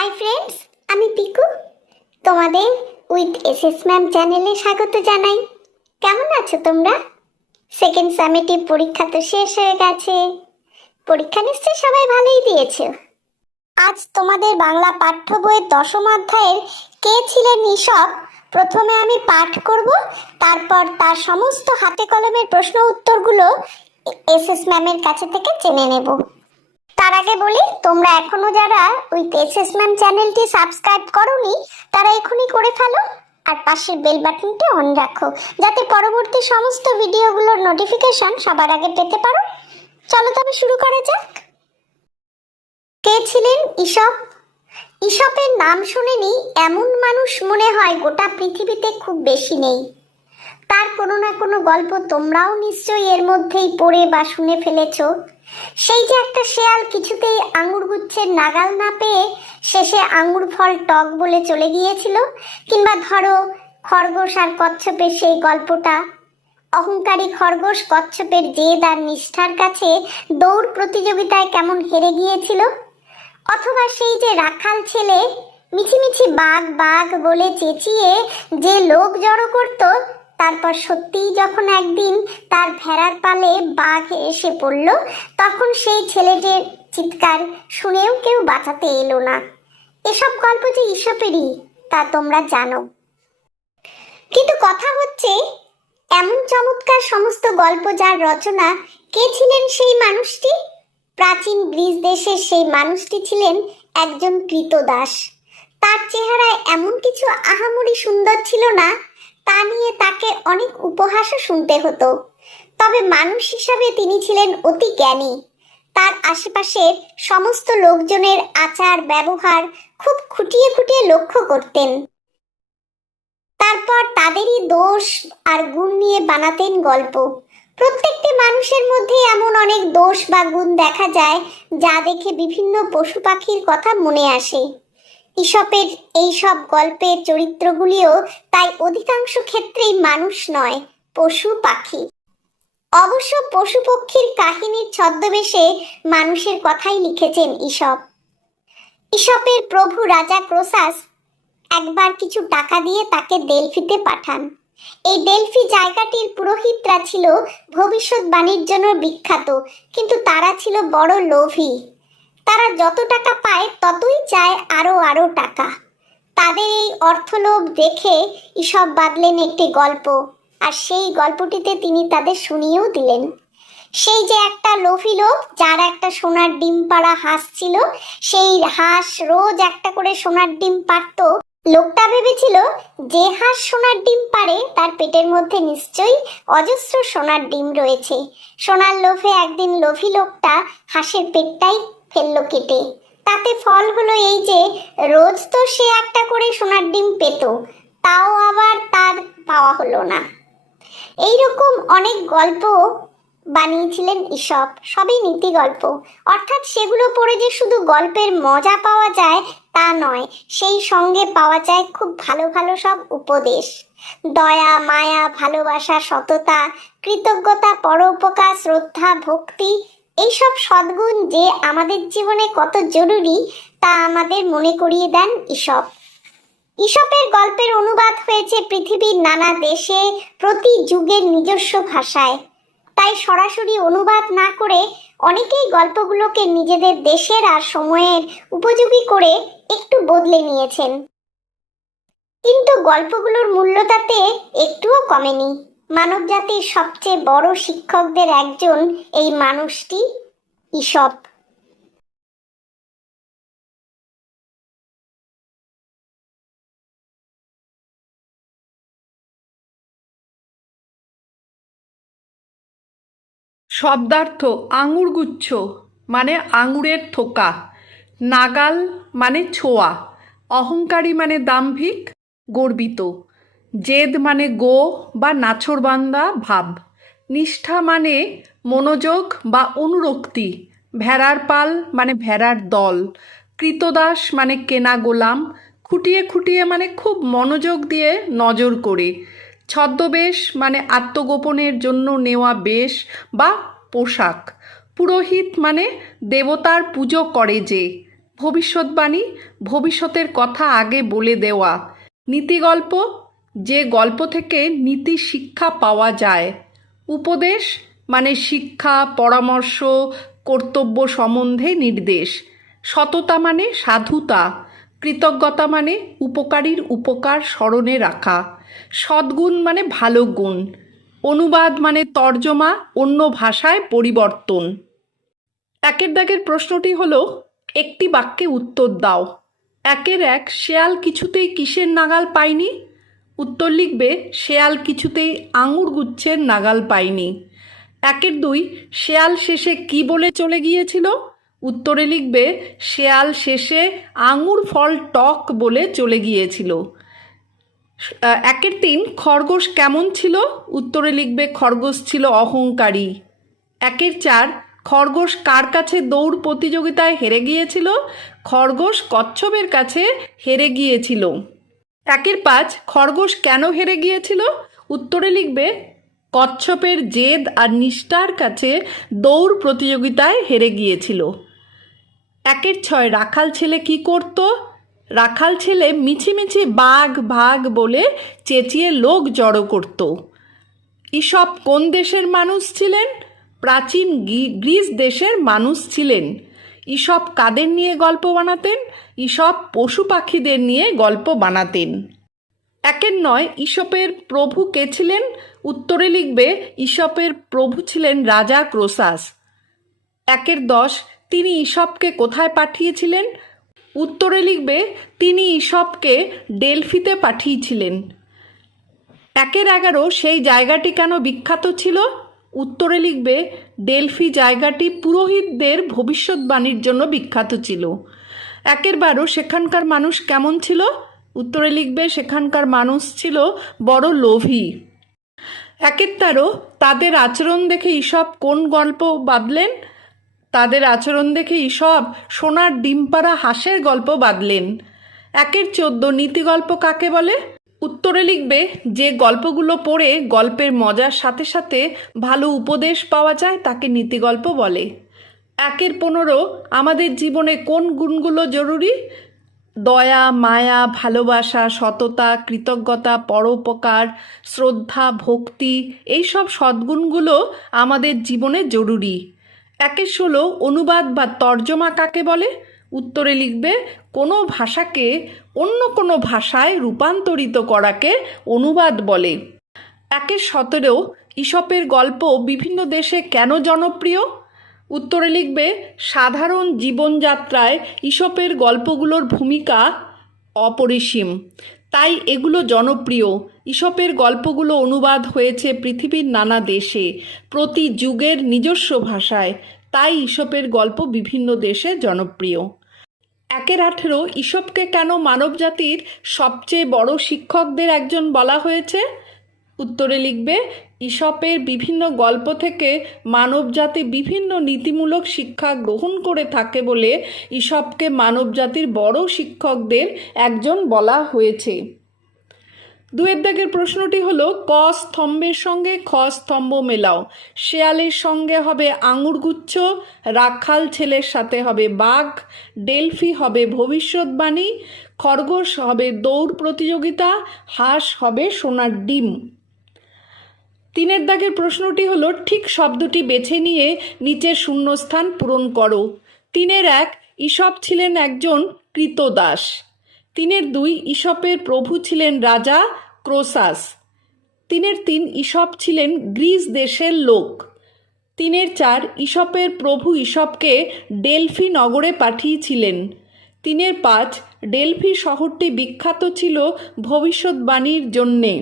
Hi friends, আমি পিকু। তোমাদের with SS ma'am চ্যানেলে স্বাগত জানাই। কেমন আছো তোমরা? সেকেন্ড সামেটিভ পরীক্ষা তো শেষ হয়ে গেছে। পরীক্ষা নিশ্চয়ই সবাই ভালোই দিয়েছো। আজ তোমাদের বাংলা পাঠ্য বইয়ের 10ম অধ্যায়ের কে ছিলেন ঈশপ প্রথমে আমি পাঠ করব, তারপর তার সমস্ত হাতে কলমের প্রশ্ন উত্তরগুলো এসএস ম্যামের কাছে থেকে জেনে নেব। তার আগে বলি, তোমরা এখনো যারা উইথ এসএস ম্যাম চ্যানেলটি সাবস্ক্রাইব করোনি তারা এখনই করে ফেলো, আর পাশের বেল বাটনটি অন রাখো যাতে পরবর্তী সমস্ত ভিডিওগুলোর নোটিফিকেশন সবার আগে পেতে পারো। চলো তবে শুরু করা যাক। কে ছিলেন ঈশপ? ঈশপের নাম শুনেনি এমন মানুষ মনে হয় গোটা পৃথিবীতে খুব বেশি নেই। তার কোনো না কোনো গল্প তোমরাও নিশ্চয়ই এর মধ্যেই পড়ে বা শুনে ফেলেছো। সেই যে একটা শেয়াল কিছুতেই আঙুর গুচ্ছের নাগাল না পেয়ে শেষে আঙুর ফল টক বলে চলে গিয়েছিল, কিংবা ধরো খরগোশ আর কচ্ছপের সেই গল্পটা। অহংকারী খরগোশ কচ্ছপের জেদ আর নিষ্ঠার কাছে দৌড় প্রতিযোগিতায় কেমন হেরে গিয়েছিল। অথবা সেই যে রাখাল ছেলে মিছিমিছি বাঘ বাঘ বলে চেঁচিয়ে যে লোক জড়ো করত, তারপর সত্যিই যখন একদিন তার ভেড়ার পালে বাঘ এসে পড়ল, তখন সেই ছেলেটির চিৎকার শুনেও কেউ বাঁচাতে এলো না। এসব গল্প যে ঈশপেরই তা তোমরা জানো। কিন্তু কথা হচ্ছে, এমন চমৎকার সমস্ত গল্প যার রচনা, কে ছিলেন সেই মানুষটি? প্রাচীন গ্রিস দেশের সেই মানুষটি ছিলেন একজন কৃতদাস। তার চেহারায় এমন কিছু আহামরি সুন্দর ছিল না, তা নিয়ে তাকে অনেক উপহাসও শুনতে হতো। তবে মানুষ হিসাবে তিনি ছিলেন অতি জ্ঞানী। তার আশেপাশের সমস্ত লোকজনের আচার ব্যবহার খুব খুঁটিয়ে খুঁটিয়ে লক্ষ্য করতেন। তারপর তাদেরই দোষ আর গুণ নিয়ে বানাতেন গল্প। প্রত্যেকটি মানুষের মধ্যে এমন অনেক দোষ বা গুণ দেখা যায় যা দেখে বিভিন্ন পশু পাখির কথা মনে আসে। ঈশপের এই সব গল্পের চরিত্রগুলিও তাই অধিকাংশ ক্ষেত্রেই মানুষ নয়, পশু পাখি। অবশ্য পশু পক্ষীর কাহিনীর ছদ্মবেশে মানুষের কথাই লিখেছেন ঈশপ। ঈশপের প্রভু রাজা ক্রোসাস একবার কিছু টাকা দিয়ে তাকে ডেলফিতে পাঠান। এই ডেলফি জায়গাটির পুরোহিতরা ছিল ভবিষ্যৎবাণীর জন্য বিখ্যাত, কিন্তু তারা ছিল বড় লোভী। তারা যত টাকা পায় ততই চায় আরো আরো টাকা। তাদের এই অর্থলোভ দেখে ঈশপ বাঁধলেন একটি গল্প, আর সেই গল্পটিতে তিনি তাদের শুনিয়েও দিলেন। সেই যে একটা লোভী লোক যার একটা সোনার ডিম পাড়া হাঁস ছিল, সেই হাঁস রোজ একটা করে সোনার ডিম পাড়ত। লোকটা ভেবেছিল যে হাঁস সোনার ডিম পাড়ে তার পেটের মধ্যে নিশ্চয়ই অজস্র সোনার ডিম রয়েছে। সোনার লোভে একদিন লোভী লোকটা হাঁসের পেটটাই ফেললো কেটে। তাতে ফল হলো এই যে রোজ তো সে একটা করে সোনার ডিম পেত, তাও আবার তার পাওয়া হলো না। এইরকম অনেক গল্প বানিয়েছিলেন ঈশপ, সবই নীতি গল্প। অর্থাৎ সেগুলো পড়ে যে শুধু গল্পের মজা পাওয়া যায় তা নয়, সেই সঙ্গে পাওয়া যায় খুব ভালো ভালো সব উপদেশ। দয়া, মায়া, ভালোবাসা, সততা, কৃতজ্ঞতা, পরোপকার, শ্রদ্ধা, ভক্তি, এইসব সদ্গুণ যে আমাদের জীবনে কত জরুরি তা আমাদের মনে করিয়ে দেন ঈশপ। ঈশপের গল্পের অনুবাদ হয়েছে পৃথিবীর নানা দেশে প্রতি যুগের নিজস্ব ভাষায়। তাই সরাসরি অনুবাদ না করে অনেকেই গল্পগুলোকে নিজেদের দেশের আর সময়ের উপযোগী করে একটু বদলে নিয়েছেন। কিন্তু গল্পগুলোর মূল্য তাতে একটুও কমেনি। মানবজাতির সবচেয়ে বড় শিক্ষকদের একজন এই মানুষটি ঈশপ। শব্দার্থ: আঙুরগুচ্ছ মানে আঙুরের থোকা, নাগাল মানে ছোঁয়া, অহংকারী মানে দাম্ভিক গর্বিত, জেদ মানে গো বা নাছোড়বান্দা ভাব, নিষ্ঠা মানে মনোযোগ বা অনুরক্তি, ভেড়ার পাল মানে ভেড়ার দল, কৃতদাস মানে কেনা গোলাম, খুঁটিয়ে খুঁটিয়ে মানে খুব মনোযোগ দিয়ে নজর করে, ছদ্মবেশ মানে আত্মগোপনের জন্য নেওয়া বেশ বা পোশাক, পুরোহিত মানে দেবতার পুজো করে যে, ভবিষ্যৎবাণী, ভবিষ্যতের কথা আগে বলে দেওয়া। নীতিগল্প, যে গল্প থেকে নীতি শিক্ষা পাওয়া যায়। উপদেশ মানে শিক্ষা, পরামর্শ, কর্তব্য সম্বন্ধে নির্দেশ। সততা মানে সাধুতা। কৃতজ্ঞতা মানে উপকারীর উপকার স্মরণে রাখা। সদ্গুণ মানে ভালো গুণ। অনুবাদ মানে তর্জমা, অন্য ভাষায় পরিবর্তন। একের দাগের প্রশ্নটি হলো, একটি বাক্যে উত্তর দাও। একের এক, শেয়াল কিছুতেই কিসের নাগাল পায়নি? উত্তর লিখবে, শেয়াল কিছুতেই আঙুর গুচ্ছের নাগাল পায়নি। একের দুই, শেয়াল শেষে কি বলে চলে গিয়েছিল? উত্তরে লিখবে, শেয়াল শেষে আঙুর ফল টক বলে চলে গিয়েছিল। একের তিন, খরগোশ কেমন ছিল? উত্তরে লিখবে, খরগোশ ছিল অহংকারী। একের চার, খরগোশ কার কাছে দৌড় প্রতিযোগিতায় হেরে গিয়েছিল? খরগোশ কচ্ছপের কাছে হেরে গিয়েছিল। একের পাঁচ, খরগোশ কেন হেরে গিয়েছিল? উত্তরে লিখবে, কচ্ছপের জেদ আর নিষ্ঠার কাছে দৌড় প্রতিযোগিতায় হেরে গিয়েছিল। একের ছয়, রাখাল ছেলে কি করত? রাখাল ছেলে মিছিমিছি বাঘ ভাগ বলে চেঁচিয়ে লোক জড়ো করত। ঈশপ কোন দেশের মানুষ ছিলেন? প্রাচীন গ্রিস দেশের মানুষ ছিলেন। ঈশপ কাদের নিয়ে গল্প বানাতেন? ঈশপ পশু পাখিদের নিয়ে গল্প বানাতেন। একের নয়, ঈশপের প্রভু কে ছিলেন? উত্তরে লিখবে, ঈশপের প্রভু ছিলেন রাজা ক্রোসাস। একের 10, তিনি ঈশপকে কোথায় পাঠিয়েছিলেন? উত্তরে লিখবে, তিনি ঈশপকে ডেলফিতে পাঠিয়েছিলেন। একের 11, সেই জায়গাটি কেন বিখ্যাত ছিল? উত্তরে লিখবে, ডেলফি জায়গাটি পুরোহিতদের ভবিষ্যৎবাণীর জন্য বিখ্যাত ছিল। একের 12, সেখানকার মানুষ কেমন ছিল? উত্তরে লিখবে, সেখানকার মানুষ ছিল বড় লোভী। একের 13, তাদের আচরণ দেখে ঈশপ কোন গল্প বাঁধলেন? তাদের আচরণ দেখে ঈশপ সোনার ডিমপাড়া হাঁসের গল্প বাঁধলেন। একের 14, নীতিগল্প কাকে বলে? উত্তরে লিখবে, যে গল্পগুলো পড়ে গল্পের মজার সাথে সাথে ভালো উপদেশ পাওয়া যায় তাকে নীতিগল্প বলে। একের 15, আমাদের জীবনে কোন গুণগুলো জরুরি? দয়া, মায়া, ভালোবাসা, সততা, কৃতজ্ঞতা, পরোপকার, শ্রদ্ধা, ভক্তি, এইসব সদ্গুণগুলো আমাদের জীবনে জরুরি। একের 16, অনুবাদ বা তর্জমা কাকে বলে? উত্তরে লিখবে, কোনো ভাষাকে অন্য কোনো ভাষায় রূপান্তরিত করাকে অনুবাদ বলে। একের 17, ঈশপের গল্প বিভিন্ন দেশে কেন জনপ্রিয়? উত্তরে লিখবে, সাধারণ জীবনযাত্রায় ঈশপের গল্পগুলোর ভূমিকা অপরিসীম, তাই এগুলো জনপ্রিয়। ঈশপের গল্পগুলো অনুবাদ হয়েছে পৃথিবীর নানা দেশে, প্রতি যুগের নিজস্ব ভাষায়, তাই ঈশপের গল্প বিভিন্ন দেশে জনপ্রিয়। একের 18, ঈশপকে কেন মানবজাতির সবচেয়ে বড় শিক্ষকদের একজন বলা হয়েছে? উত্তরে লিখবে, ঈশপের বিভিন্ন গল্প থেকে মানবজাতি বিভিন্ন নীতিমূলক শিক্ষা গ্রহণ করে থাকে বলে ঈশপকে মানবজাতির বড় শিক্ষকদের একজন বলা হয়েছে। 2 দাগের প্রশ্নটি হলো, ক স্তম্ভের সঙ্গে খ স্তম্ভ মেলাও। শেয়ালের সঙ্গে হবে আঙুরগুচ্ছ, রাখাল ছেলের সাথে হবে বাঘ, ডেলফি হবে ভবিষ্যৎবাণী, খরগোশ হবে দৌড় প্রতিযোগিতা, হাঁস হবে সোনার ডিম। 3 দাগের প্রশ্নটি হলো, ঠিক শব্দটি বেছে নিয়ে নিচের শূন্যস্থান পূরণ করো। 3-1, ঈশপ ছিলেন একজন ক্রীতদাস। 3-2, ঈশপের প্রভু ছিলেন রাজা ক্রোসাস। 3-3, ঈশপ ছিলেন গ্রিস দেশের লোক। 3-4, ঈশপের প্রভু ঈশপকে ডেলফি নগরে পাঠিয়েছিলেন। 3-5, ডেলফি শহরটি বিখ্যাত ছিল ভবিষ্যৎবাণীর জন্যে।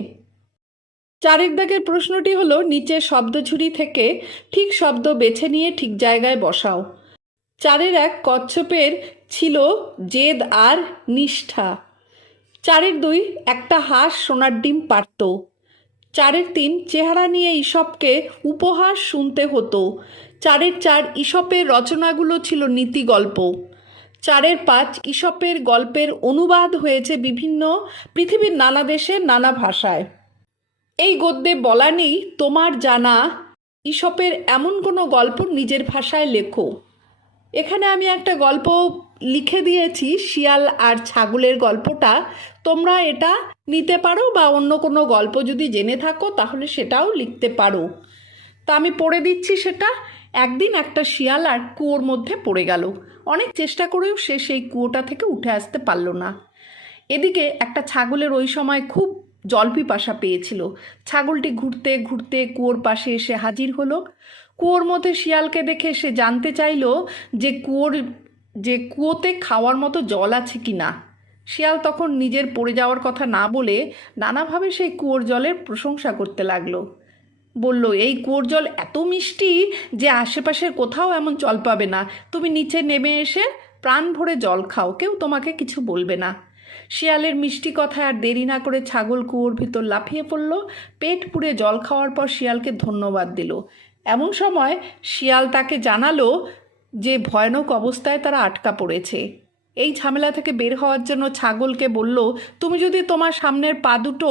4 দাগের প্রশ্নটি হলো, নিচের শব্দঝুড়ি থেকে ঠিক শব্দ বেছে নিয়ে ঠিক জায়গায় বসাও। 4-1, কচ্ছপের ছিল জেদ আর নিষ্ঠা। 4-2, একটা হাঁস সোনার ডিম পারত। 4-3, চেহারা নিয়ে ঈশপকে উপহাস শুনতে হতো। 4-4, ঈশপের রচনাগুলো ছিল নীতিগল্প। 4-5, ঈশপের গল্পের অনুবাদ হয়েছে বিভিন্ন পৃথিবীর নানা দেশে নানা ভাষায়। এই গদ্যে বলা নেই তোমার জানা ঈশপের এমন কোনো গল্প নিজের ভাষায় লেখো। এখানে আমি একটা গল্প লিখে দিয়েছি শিয়াল আর ছাগলের গল্পটা। তোমরা এটা নিতে পারো, বা অন্য কোনো গল্প যদি জেনে থাকো তাহলে সেটাও লিখতে পারো। তা আমি পড়ে দিচ্ছি সেটা। একদিন একটা শিয়াল আর কুয়োর মধ্যে পড়ে গেল। অনেক চেষ্টা করেও সে সেই কুয়োটা থেকে উঠে আসতে পারল না। এদিকে একটা ছাগলের ওই সময় খুব জল পিপাসা পেয়েছিল। ছাগলটি ঘুরতে ঘুরতে কুয়োর পাশে এসে হাজির হলো। কুয়োর মধ্যে শিয়ালকে দেখে সে জানতে চাইল যে কুয়োতে খাওয়ার মতো জল আছে কি না। শিয়াল তখন নিজের পড়ে যাওয়ার কথা না বলে নানাভাবে সেই কুয়োর জলের প্রশংসা করতে লাগলো। বলল, এই কুয়োর জল এত মিষ্টি যে আশেপাশের কোথাও এমন জল পাবে না। তুমি নিচে নেমে এসে প্রাণ ভরে জল খাও, কেউ তোমাকে কিছু বলবে না। শিয়ালের মিষ্টি কথা আর দেরি না করে ছাগল কুয়োর ভিতর লাফিয়ে পড়ল। পেট পুড়ে জল খাওয়ার পর শিয়ালকে ধন্যবাদ দিল। এমন সময় শিয়াল তাকে জানালো যে ভয়ানক অবস্থায় তারা আটকা পড়েছে। এই ঝামেলা থেকে বের হওয়ার জন্য ছাগলকে বলল, তুমি যদি তোমার সামনের পা দুটো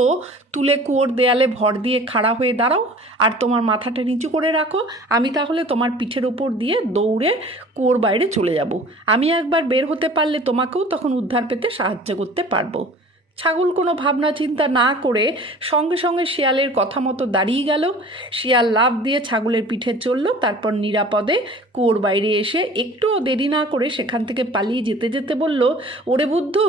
তুলে কুয়োর দেয়ালে ভর দিয়ে খাড়া হয়ে দাঁড়াও আর তোমার মাথাটা নিচু করে রাখো, আমি তাহলে তোমার পিঠের ওপর দিয়ে দৌড়ে কুয়োর বাইরে চলে যাব। আমি একবার বের হতে পারলে তোমাকেও তখন উদ্ধার পেতে সাহায্য করতে পারবো। ছাগল কোনো ভাবনা চিন্তা না করে সঙ্গে সঙ্গে শিয়ালের কথা মতো দাঁড়িয়ে গেল। শিয়াল লাফ দিয়ে ছাগলের পিঠে চলল। তারপর নিরাপদে কুয়োর বাইরে এসে একটুও দেরি না করে সেখান থেকে পালিয়ে যেতে যেতে বলল, ওরে বুদ্ধু,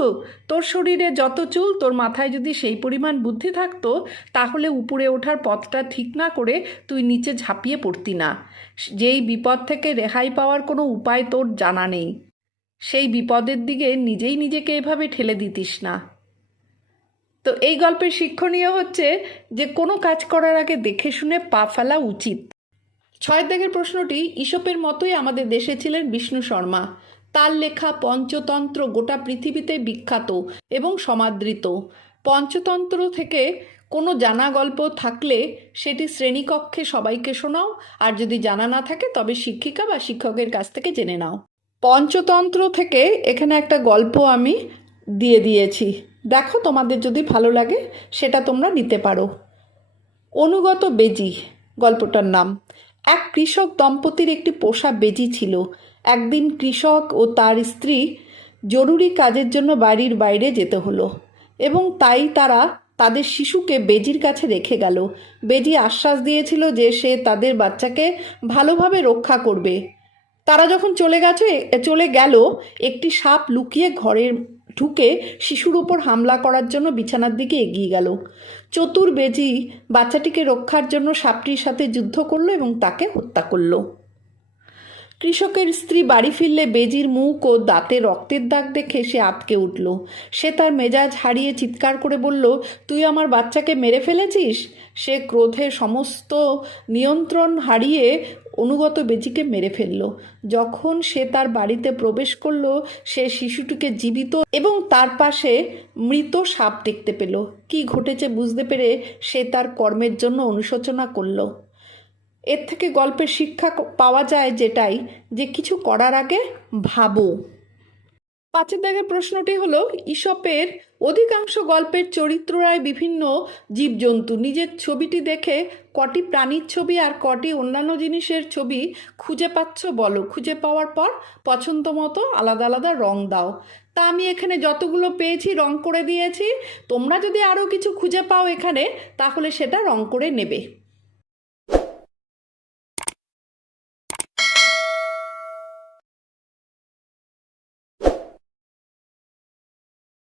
তোর শরীরে যত চুল, তোর মাথায় যদি সেই পরিমাণ বুদ্ধি থাকতো তাহলে উপরে ওঠার পথটা ঠিক না করে তুই নিচে ঝাঁপিয়ে পড়তি না। যেই বিপদ থেকে রেহাই পাওয়ার কোনো উপায় তোর জানা নেই, সেই বিপদের দিকে নিজেই নিজেকে এভাবে ঠেলে দিতিস না। তো এই গল্পের শিক্ষণীয় হচ্ছে যে কোনো কাজ করার আগে দেখে শুনে পা ফেলা উচিত। 6 দাগের প্রশ্নটি, ঈশপের মতোই আমাদের দেশে ছিলেন বিষ্ণু শর্মা। তার লেখা পঞ্চতন্ত্র গোটা পৃথিবীতে বিখ্যাত এবং সমাদৃত। পঞ্চতন্ত্র থেকে কোনো জানা গল্প থাকলে সেটি শ্রেণীকক্ষে সবাইকে শোনাও, আর যদি জানা না থাকে তবে শিক্ষিকা বা শিক্ষকের কাছ থেকে জেনে নাও। পঞ্চতন্ত্র থেকে এখানে একটা গল্প আমি দিয়ে দিয়েছি, দেখো তোমাদের যদি ভালো লাগে সেটা তোমরা নিতে পারো। অনুগত বেজি গল্পটার নাম। এক কৃষক দম্পতির একটি পোষা বেজি ছিল। একদিন কৃষক ও তার স্ত্রী জরুরি কাজের জন্য বাড়ির বাইরে যেতে হলো এবং তাই তারা তাদের শিশুকে বেজির কাছে রেখে গেল। বেজি আশ্বাস দিয়েছিল যে সে তাদের বাচ্চাকে ভালোভাবে রক্ষা করবে। তারা যখন চলে গেল, একটি সাপ লুকিয়ে ঘরে ঢুকে শিশুর উপর হামলা করার জন্য বিছানার দিকে এগিয়ে গেল। চতুর বেজি বাচ্চাটিকে রক্ষার জন্য সাপটির সাথে যুদ্ধ করলো এবং তাকে হত্যা করলো। কৃষকের স্ত্রী বাড়ি ফিরলে বেজির মুখ ও দাঁতে রক্তের দাগ দেখে সে আঁতকে উঠল। সে তার মেজাজ হারিয়ে চিৎকার করে বলল, তুই আমার বাচ্চাকে মেরে ফেলেছিস। সে ক্রোধে সমস্ত নিয়ন্ত্রণ হারিয়ে অনুগত বেজিকে মেরে ফেলল। যখন সে তার বাড়িতে প্রবেশ করল, সে শিশুটিকে জীবিত এবং তার পাশে মৃত সাপ দেখতে পেল। কি ঘটেছে বুঝতে পেরে সে তার কর্মের জন্য অনুশোচনা করল। এর থেকে গল্পের শিক্ষা পাওয়া যায় যেটাই, যে কিছু করার আগে ভাবো। 5 দাগের প্রশ্নটি হলো, ঈশপের অধিকাংশ গল্পের চরিত্ররাই বিভিন্ন জীবজন্তু। নিজের ছবিটি দেখে কটি প্রাণীর ছবি আর কটি অন্যান্য জিনিসের ছবি খুঁজে পাচ্ছ বলো। খুঁজে পাওয়ার পর পছন্দ মতো আলাদা আলাদা রং দাও। তা আমি এখানে যতগুলো পেয়েছি রং করে দিয়েছি। তোমরা যদি আরও কিছু খুঁজে পাও এখানে, তাহলে সেটা রং করে নেবে।